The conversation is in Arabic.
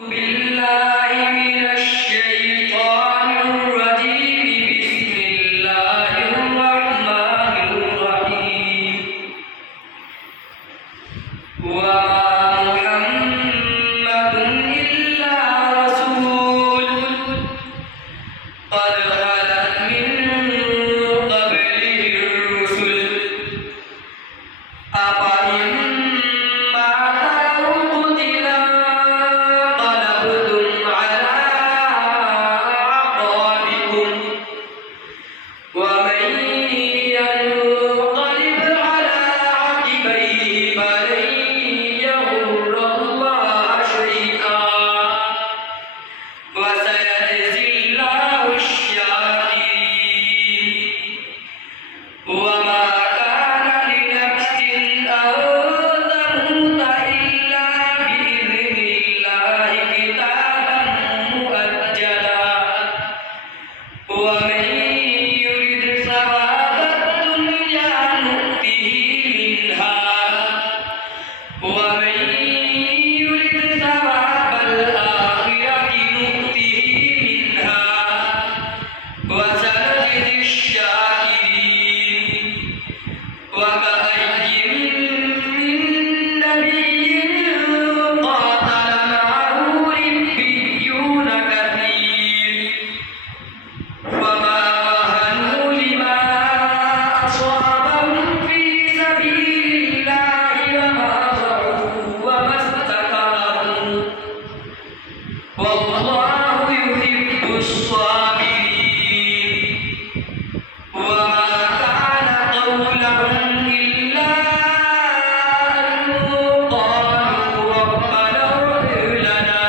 بالله من الشيطان الرجيم بسم الله الرحمن الرحيم وما محمد إلا رسول قد خلت من قبله الرسل أفإن مات أو قتل انقلبتم على أعقابكم ومن ينقلب على عقبيه فلن يضر الله شيئا وسيجزي الله الشاكرين وما كان لنفس أن تموت إلا بإذن الله كتابا مؤجلا ومن يرد ثواب الدنيا نؤته منها ومن يرد ثواب الآخرة نؤته منها وسنجزي الشاكرين وكأي من نبي قاتل معه ربيون كثير وما وهنوا لما أصابهم في سبيل الله وما ضعفوا وما استكانوا والله يحب الصابرين وما كان قولهم إلا أن قالوا ربنا اغفر لنا